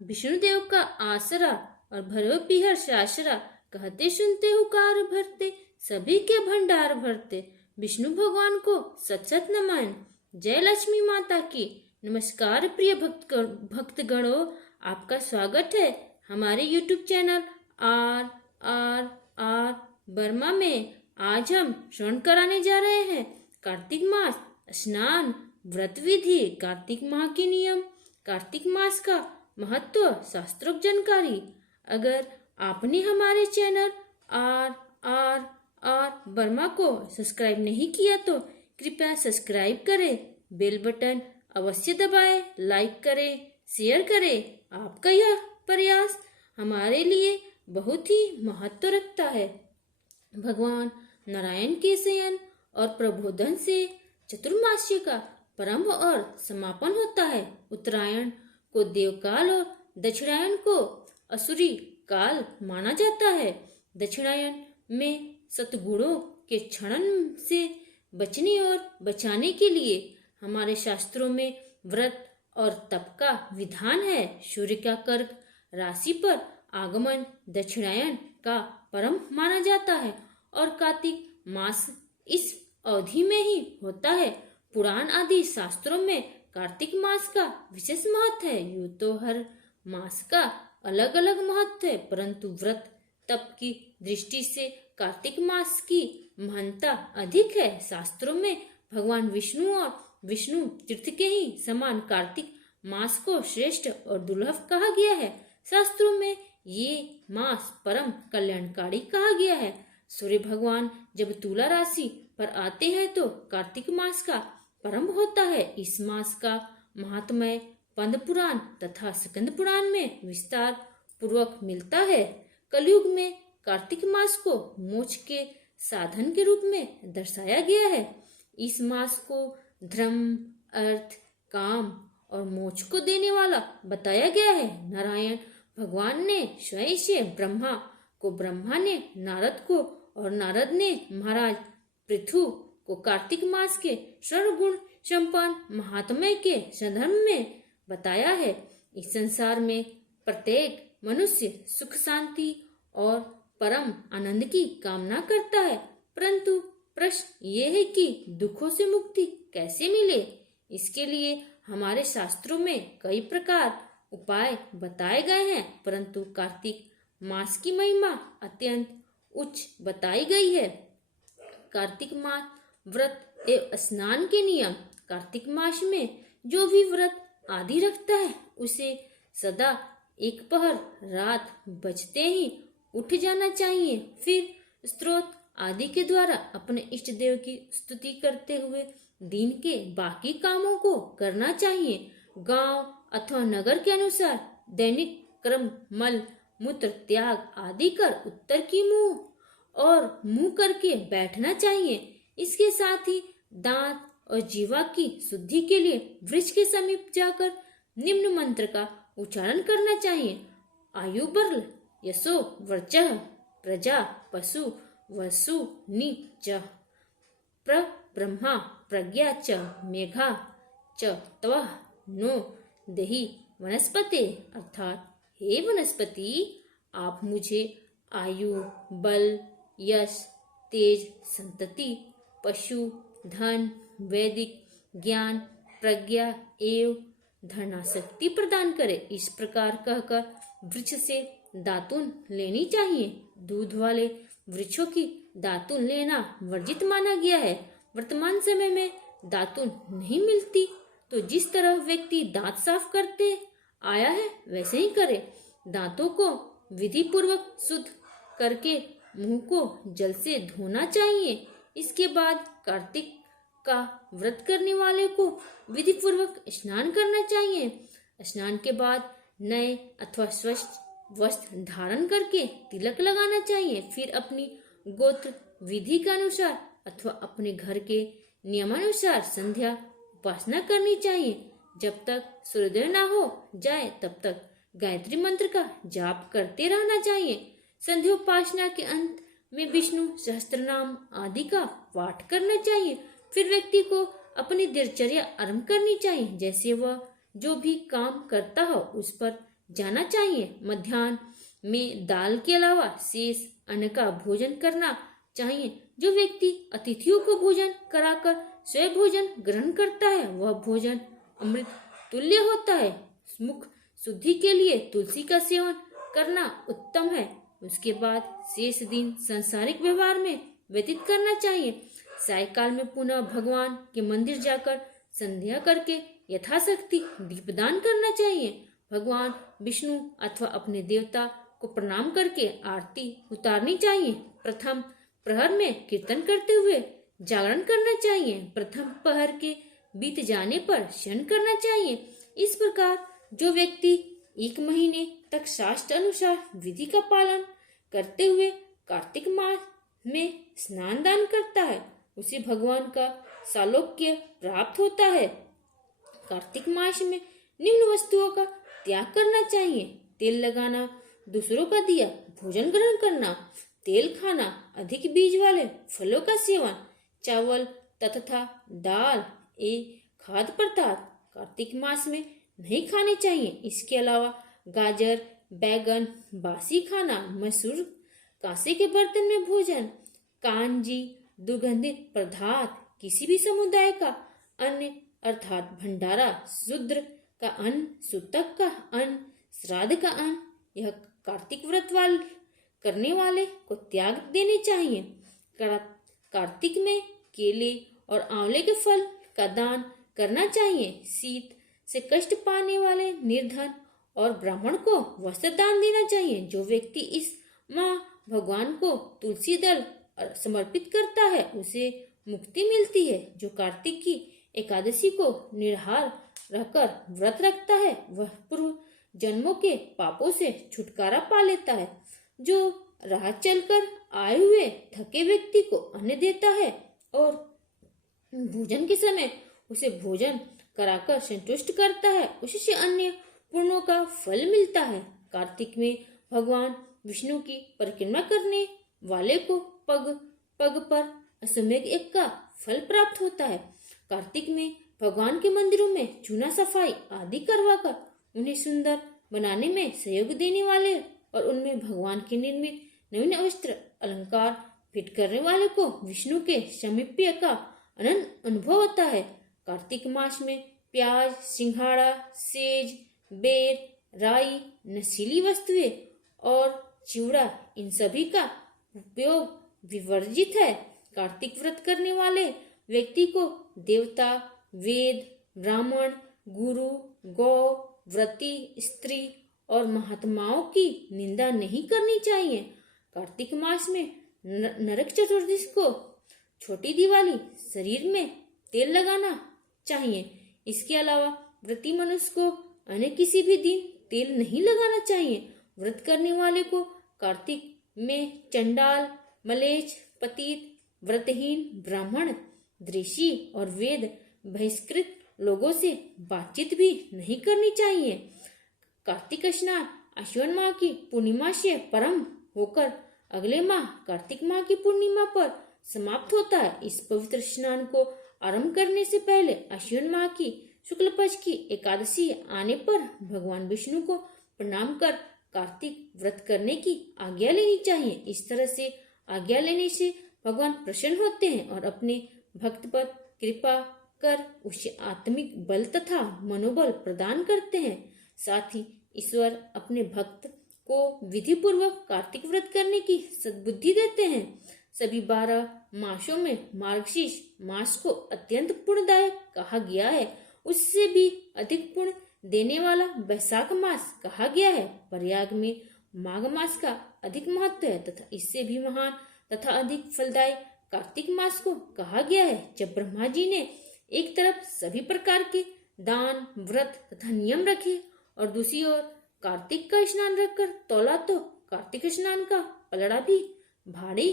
विष्णुदेव का आसरा और भरो बिहर्ष आसरा, कहते सुनते हुकार भरते, सभी के भंडार भरते। विष्णु भगवान को सत सत नमन। जय लक्ष्मी माता की। नमस्कार प्रिय भक्तगणों, आपका स्वागत है हमारे YouTube चैनल आर वर्मा में। आज हम श्रवण कराने जा रहे हैं कार्तिक मास स्नान व्रत विधि, कार्तिक माह के नियम, कार्तिक मास का महत्व, शास्त्रोक्त जानकारी। अगर आपने हमारे चैनल आर वर्मा को सब्सक्राइब नहीं किया तो कृपया सब्सक्राइब करें, बेल बटन अवश्य दबाएं, लाइक करें, शेयर करें। आपका यह प्रयास हमारे लिए बहुत ही महत्व रखता है। भगवान नारायण के शयन और प्रबोधन से चतुर्मास्य का प्रारंभ और समापन होता है। उत्तरायण को देवकाल और दक्षिणायन को असुरी काल माना जाता है। दक्षिणायन में सतगुणों के क्षरण से बचने और बचाने के लिए हमारे शास्त्रों में व्रत और तप का विधान है। सूर्य का कर्क राशि पर आगमन दक्षिणायन का प्रारंभ माना जाता है और कार्तिक मास इस अवधि में ही होता है। पुराण आदि शास्त्रों में कार्तिक मास का विशेष महत्व है। यूं तो हर मास का अलग अलग महत्व है, परंतु व्रत तप की दृष्टि से कार्तिक मास की महानता अधिक है। शास्त्रों में भगवान विष्णु और विष्णु तीर्थ के ही समान कार्तिक मास को श्रेष्ठ और दुर्लभ कहा गया है। शास्त्रों में ये मास परम कल्याणकारी कहा गया है। सूर्य भगवान जब तुला राशि पर आते हैं तो कार्तिक मास का प्रारंभ होता है। इस मास का महात्म्य पद्म पुराण तथा स्कंद पुराण में विस्तार पूर्वक मिलता है। कलयुग में कार्तिक मास को मोक्ष के साधन के रूप में दर्शाया गया है। इस मास को धर्म, अर्थ, काम और मोक्ष को देने वाला बताया गया है। नारायण भगवान ने स्वयं से ब्रह्मा ने नारद को और नारद ने महाराज पृथु को कार्तिक मास के सर्वगुण संपन्न महात्म्य के संदर्भ में बताया है। इस संसार में प्रत्येक मनुष्य सुख शांति और परम आनंद की कामना करता है, परंतु प्रश्न ये है कि दुखों से मुक्ति कैसे मिले। इसके लिए हमारे शास्त्रों में कई प्रकार उपाय बताए गए हैं, परंतु कार्तिक मास की महिमा अत्यंत उच्च बताई गई है। कार्तिक मास व्रत एवं स्नान के नियम। कार्तिक मास में जो भी व्रत आदि रखता है उसे सदा एक पहर रात बजते ही उठ जाना चाहिए। फिर स्तोत्र आदि के द्वारा अपने इष्ट देव की स्तुति करते हुए दिन के बाकी कामों को करना चाहिए। गांव अथवा नगर के अनुसार दैनिक क्रम मल मूत्र त्याग आदि कर उत्तर की मुंह करके बैठना चाहिए। इसके साथ ही दांत और जीवा की शुद्धि के लिए वृक्ष के समीप जाकर निम्न मंत्र का उच्चारण करना चाहिए। आयु बर्ल यशो वर्चः प्रजा पशु वसु नि च ब्रह्मा प्रज्ञा च मेघा च त्वः नो देहि वनस्पते। अर्थात हे वनस्पति, आप मुझे आयु, बल, यश, तेज, संतति, पशु, धन, वैदिक ज्ञान, प्रज्ञा एवं धर्माशक्ति प्रदान करे। इस प्रकार कहकर वृक्ष से दातुन लेनी चाहिए। दूध वाले वृक्षों की दातुन लेना वर्जित माना गया है। वर्तमान समय में दातुन नहीं मिलती, तो जिस तरह व्यक्ति दांत साफ करते आया है वैसे ही करे। दांतों को विधि पूर्वक शुद्ध करके मुंह को जल से धोना चाहिए। इसके बाद कार्तिक का व्रत करने वाले को विधि पूर्वक स्नान करना चाहिए। स्नान के बाद नए अथवा स्वच्छ वस्त्र धारण करके तिलक लगाना चाहिए। फिर अपनी गोत्र विधि के अनुसार अथवा अपने घर के नियमानुसार संध्या उपासना करनी चाहिए। जब तक सूर्योदय ना हो जाए तब तक गायत्री मंत्र का जाप करते रहना चाहिए। संध्योपासना के अंत में विष्णु सहस्त्रनाम आदि का पाठ करना चाहिए। फिर व्यक्ति को अपनी दिनचर्या आरंभ करनी चाहिए। जैसे वह जो भी काम करता हो उस पर जाना चाहिए। मध्याह्न में दाल के अलावा शेष अन्न का भोजन करना चाहिए। जो व्यक्ति अतिथियों को भोजन कराकर स्वयं भोजन ग्रहण करता है वह भोजन अमृत तुल्य होता है। मुख शुद्धि के लिए तुलसी का सेवन करना उत्तम है। उसके बाद शेष दिन सांसारिक व्यवहार में व्यतीत करना चाहिए। सायकाल में पुनः भगवान के मंदिर जाकर संध्या करके यथाशक्ति दीपदान करना चाहिए। भगवान विष्णु अथवा अपने देवता को प्रणाम करके आरती उतारनी चाहिए। प्रथम प्रहर में कीर्तन करते हुए जागरण करना चाहिए। प्रथम प्रहर के बीत जाने पर शयन करना चाहिए। इस प्रकार जो व्यक्ति 1 महीने तक शास्त्र अनुसार विधि का पालन करते हुए कार्तिक मास में स्नान दान करता है उसे भगवान का सालोक्य प्राप्त होता है। कार्तिक मास में निम्न वस्तुओं का त्याग करना चाहिए। तेल लगाना, दूसरों का दिया भोजन ग्रहण करना, तेल खाना, अधिक बीज वाले फलों का सेवन, चावल तथा दाल खाद्य पदार्थ कार्तिक मास में नहीं खाने चाहिए। इसके अलावा गाजर, बैगन, बासी खाना, मसूर, कांसे के बर्तन में भोजन, कांजी, दुर्गंधित पदार्थ, किसी भी समुदाय का अन्न अर्थात भंडारा, शूद्र का अन्न, सूतक का अन्न, श्राद्ध का अन्न, यह कार्तिक व्रत करने वाले को त्याग देने चाहिए। कार्तिक में केले और आंवले के फल का दान करना चाहिए। शीत से कष्ट पाने वाले निर्धन और ब्राह्मण को वस्त्र दान देना चाहिए। जो व्यक्ति इस माह भगवान को तुलसी दल समर्पित करता है उसे मुक्ति मिलती है। जो कार्तिक की एकादशी को निराहार रहकर व्रत रखता है वह पूर्व जन्मों के पापों से छुटकारा पा लेता है। जो राह चलकर आए हुए थके व्यक्ति को अन्न देता है और भोजन के समय उसे भोजन कराकर संतुष्ट करता है उससे अन्य पुण्यों का फल मिलता है। कार्तिक में भगवान विष्णु की परिक्रमा करने वाले को पग पग पर अश्वमेध यज्ञ का फल प्राप्त होता है। कार्तिक में भगवान के मंदिरों में चूना सफाई आदि करवाकर उन्हें सुंदर बनाने में सहयोग देने वाले और उनमें भगवान के निर्मित नवीन वस्त्र अलंकार फिट करने वाले को विष्णु के सामीप्य का अनंत अनुभव होता है। कार्तिक मास में प्याज, सिंघाड़ा, सेज, बेर, राई, नशीली वस्तुएं और चिवड़ा इन सभी का उपयोग विवर्जित है। कार्तिक व्रत करने वाले व्यक्ति को देवता, वेद, ब्राह्मण, गुरु, गौ, व्रती, स्त्री और महात्माओं की निंदा नहीं करनी चाहिए। कार्तिक मास में नरक चतुर्दशी को छोटी दिवाली शरीर में तेल लगाना चाहिए। इसके अलावा व्रती मनुष्य को अन्य किसी भी दिन तेल नहीं लगाना चाहिए। व्रत करने वाले को कार्तिक में चंडाल, मलेच्छ, पतित, व्रतहीन, ब्राह्मण, दृषि और वेद बहिष्कृत लोगों से बातचीत भी नहीं करनी चाहिए। कार्तिक स्नान आश्विन माह की पूर्णिमा से प्रारंभ होकर अगले माह कार्तिक माह की पूर्णिमा पर समाप्त होता है। इस पवित्र स्नान को आरंभ करने से पहले आश्विन माह की शुक्ल पक्ष की एकादशी आने पर भगवान विष्णु को प्रणाम कर कार्तिक व्रत करने की आज्ञा लेनी चाहिए। इस तरह से आज्ञा लेने से भगवान प्रसन्न होते हैं और अपने भक्त पर कृपा कर उसे आत्मिक बल तथा मनोबल प्रदान करते हैं। साथ ही ईश्वर अपने भक्त को विधि पूर्वक कार्तिक व्रत करने की सद्बुद्धि देते हैं। सभी 12 मासों में मार्गशीर्ष मास को अत्यंत पुण्यदायक कहा गया है। उससे भी अधिक पुण्य देने वाला वैशाख मास कहा गया है। प्रयाग में माघ मास का अधिक महत्व है तथा इससे भी महान तथा अधिक फलदायक कार्तिक मास को कहा गया है। जब ब्रह्मा जी ने एक तरफ सभी प्रकार के दान, व्रत तथा नियम रखे और दूसरी ओर कार्तिक का स्नान रखकर तौला तो कार्तिक स्नान का पलड़ा भी भारी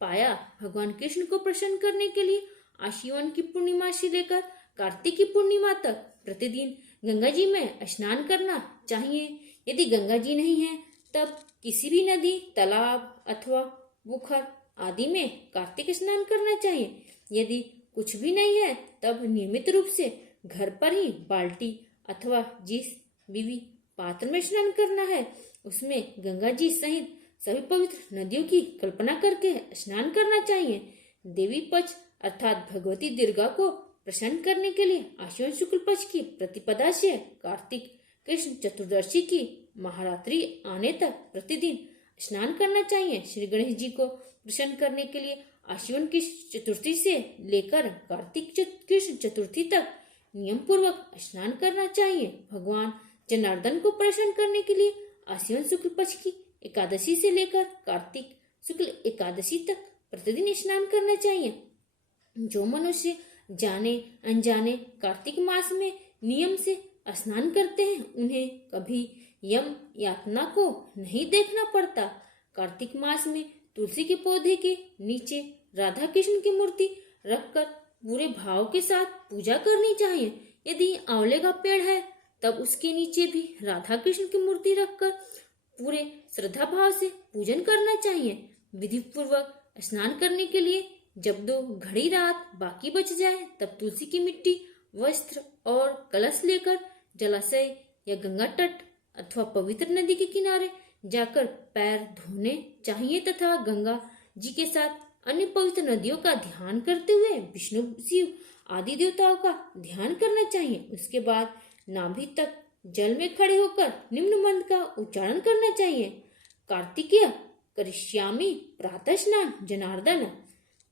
पाया। भगवान कृष्ण को प्रसन्न करने के लिए आश्विन की पूर्णिमा से लेकर कार्तिक की पूर्णिमा तक प्रतिदिन गंगा जी में स्नान करना चाहिए। यदि गंगा जी नहीं है तब किसी भी नदी, तालाब अथवा पोखर आदि में कार्तिक स्नान करना चाहिए। यदि कुछ भी नहीं है तब नियमित रूप से घर पर ही बाल्टी अथवा जिस भी पात्र में स्नान करना है उसमें गंगा जी सहित सभी पवित्र नदियों की कल्पना करके स्नान करना चाहिए। देवी पक्ष अर्थात भगवती दुर्गा को प्रसन्न करने के लिए आश्विन शुक्ल पक्ष की प्रतिपदा से कार्तिक कृष्ण चतुर्दशी की महारात्रि आने तक प्रतिदिन स्नान करना चाहिए। श्री गणेश जी को प्रसन्न करने के लिए आश्विन की चतुर्थी से लेकर कार्तिक कृष्ण चतुर्थी तक नियम पूर्वक स्नान करना चाहिए। भगवान जनार्दन को प्रसन्न करने के लिए आश्विन शुक्ल पक्ष की एकादशी से लेकर कार्तिक शुक्ल एकादशी तक प्रतिदिन स्नान करना चाहिए। जो मनुष्य जाने अनजाने कार्तिक मास में नियम से स्नान करते हैं उन्हें कभी यम यातना को नहीं देखना पड़ता। कार्तिक मास में तुलसी के पौधे के नीचे राधा कृष्ण की मूर्ति रखकर पूरे भाव के साथ पूजा करनी चाहिए। यदि आंवले का पेड़ है तब उसके नीचे भी राधा कृष्ण की मूर्ति रखकर पूरे श्रद्धा भाव से पूजन करना चाहिए। विधि पूर्वक स्नान करने के लिए जब 2 घड़ी रात बाकी बच जाए तब तुलसी की मिट्टी वस्त्र और कलश लेकर जलाशय या गंगा तट अथवा पवित्र नदी के किनारे जाकर पैर धोने चाहिए तथा गंगा जी के साथ अन्य पवित्र नदियों का ध्यान करते हुए विष्णु शिव आदि देवताओं का ध्यान करना चाहिए। उसके बाद नाभि तक जल में खड़े होकर निम्न मंत्र का उच्चारण करना चाहिए। कार्तिकेय करिष्यामि प्रातः स्नान जनार्दन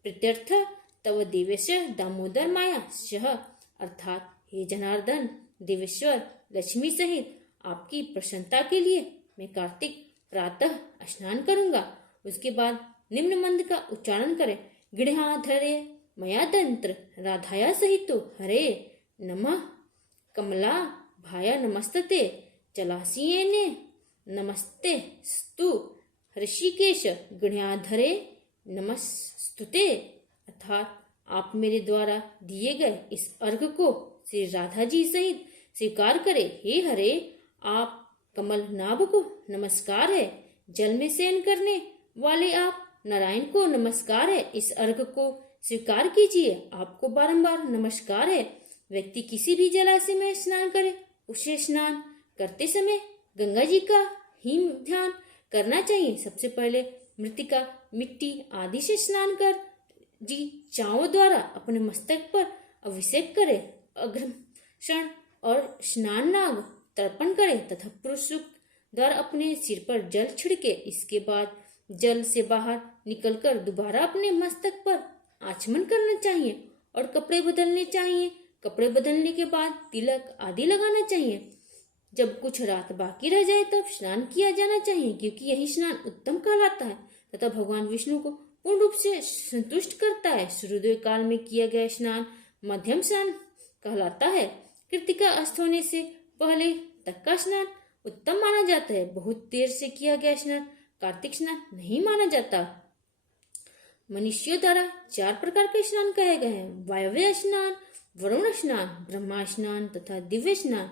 प्रीत्यर्थ तव देवेश्वर दामोदर माया सह अर्थात हे जनार्दन देवेश्वर लक्ष्मी सहित आपकी प्रसन्नता के लिए मैं कार्तिक प्रातः स्नान करूंगा। उसके बाद निम्न मंत्र का उच्चारण करें। गृहाधरे मया तंत्र राधाया सहितो हरे नमः कमला भाया नमस्ते जलासीयेने नमस्ते स्तु ऋषिकेश गृहाधरे नमस्तुते अर्थात आप मेरे द्वारा दिए गए इस अर्घ को श्री राधा जी सहित स्वीकार करें। हे हरे आप कमल नाभ को नमस्कार है। जल में शयन करने वाले आप नारायण को नमस्कार है। इस अर्घ को स्वीकार कीजिए। आपको बारंबार नमस्कार है। व्यक्ति किसी भी जलाशय में स्नान करे उसे स्नान करते समय गंगा जी का ही ध्यान करना चाहिए। सबसे पहले मृतिका मिट्टी आदि से स्नान कर जी चावों द्वारा अपने मस्तक पर अभिषेक करे। अग्रक्षण और स्नान नाग तर्पण करे तथा पुरुष द्वारा अपने सिर पर जल छिड़के। इसके बाद जल से बाहर निकलकर दोबारा अपने मस्तक पर आचमन करना चाहिए और कपड़े बदलने चाहिए। कपड़े बदलने के बाद तिलक आदि लगाना चाहिए। जब कुछ रात बाकी रह जाए तब स्नान किया जाना चाहिए क्योंकि यही स्नान उत्तम कहलाता है तथा भगवान विष्णु को पूर्ण रूप से संतुष्ट करता है। सूर्योदय काल में किया गया स्नान मध्यम स्नान कहलाता है। कृतिका अस्त होने से पहले तक का स्नान उत्तम माना जाता है। बहुत देर से किया गया स्नान कार्तिक स्नान नहीं माना जाता। मनुष्यों द्वारा 4 प्रकार के स्नान कहे गए हैं। वायव्य स्नान, वरुण स्नान, ब्रह्मा स्नान तथा दिव्य स्नान।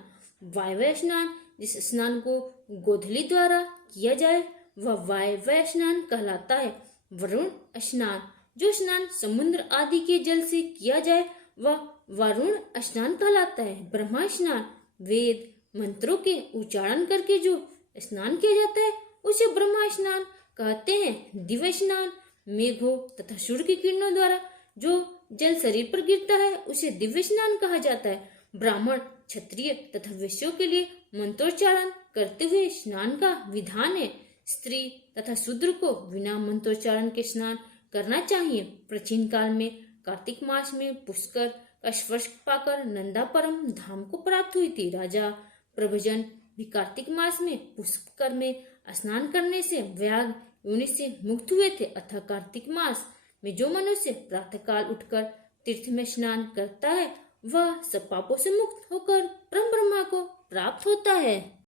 वायव्य स्नान जिस स्नान को गोधली द्वारा किया जाए वह वायव्य स्नान कहलाता है। वरुण स्नान जो स्नान समुद्र आदि के जल से किया जाए वह वरुण स्नान कहलाता है। ब्रह्मा स्नान वेद मंत्रों के उच्चारण करके जो स्नान किया जाता है उसे ब्रह्मा स्नान कहते हैं। दिव्य स्नान मेघों तथा सूर्य की किरणों द्वारा जो जल शरीर पर गिरता है उसे दिव्य स्नान कहा जाता है। ब्राह्मण क्षत्रिय तथा वैश्यों के लिए मंत्रोच्चारण करते हुए स्नान का विधान है। स्त्री तथा शूद्र को बिना मंत्रोच्चारण के स्नान करना चाहिए। प्राचीन काल में कार्तिक मास में पुष्कर का स्पर्श पाकर नंदा परम धाम को प्राप्त हुई थी। राजा प्रभजन भी कार्तिक मास में पुष्कर में स्नान करने से व्याघ्र योनि से मुक्त हुए थे। अतः कार्तिक मास में जो मनुष्य प्रातःकाल उठकर तीर्थ में स्नान करता है वह सब पापों से मुक्त होकर परम ब्रह्मा को प्राप्त होता है।